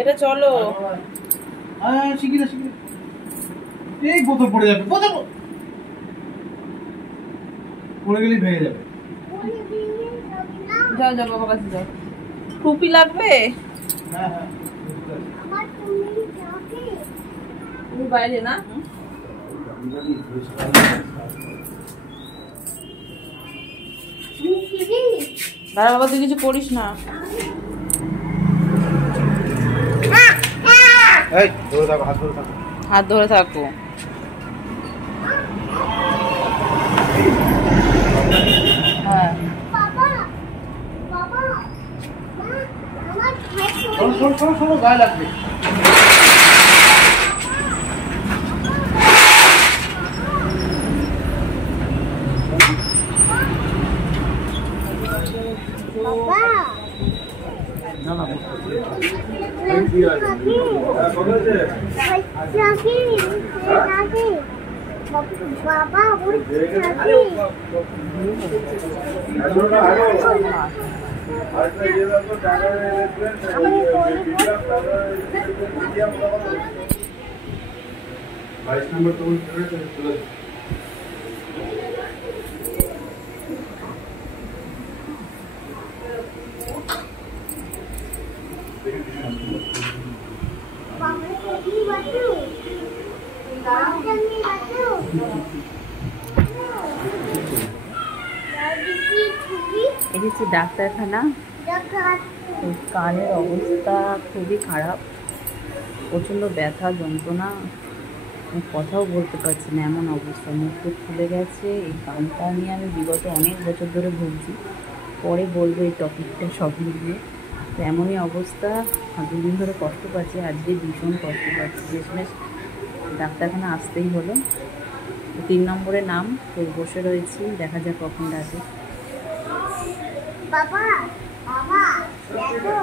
এটা চলো। শিখিলে শিখিলে এই বোতল পড়ে যাবে, বোতল পড়ে গেলেই ভেঙে যাবে। যাও যাও বাবার কাছে যাও। টুপি লাগবে? হ্যাঁ হ্যাঁ তুমি বাইরে না? দাঁড়া বাবা, তুই কিছু করিস না। এই ধরে থাকো, হাত ধরে থাকো। হাত ধরে থাকো। হ্যাঁ শোনো শোনো শোনো শোনো, গায়ে লাগবে। না না বাইশ নম্বর তো এসেছি ডাক্তারখানা। কানের অবস্থা খুবই খারাপ, প্রচণ্ড ব্যথা যন্ত্রণা, কথাও বলতে পারছি না, এমন অবস্থা। মুখ টুক ফুলে গেছে। এই কানটা নিয়ে আমি বিগত অনেক বছর ধরে ভুগছি, পরে বলবো এই টপিকটা সব মিলিয়ে। তো এমনই অবস্থা, 2 দিন ধরে কষ্ট পাচ্ছি, আজকে ভীষণ কষ্ট পাচ্ছি। শেষমেশ ডাক্তারখানা আসতেই হলো। 3 নম্বরে নাম, তো বসে রয়েছি, দেখা যাক কখন ডাকে। বাবা বাবা দেখো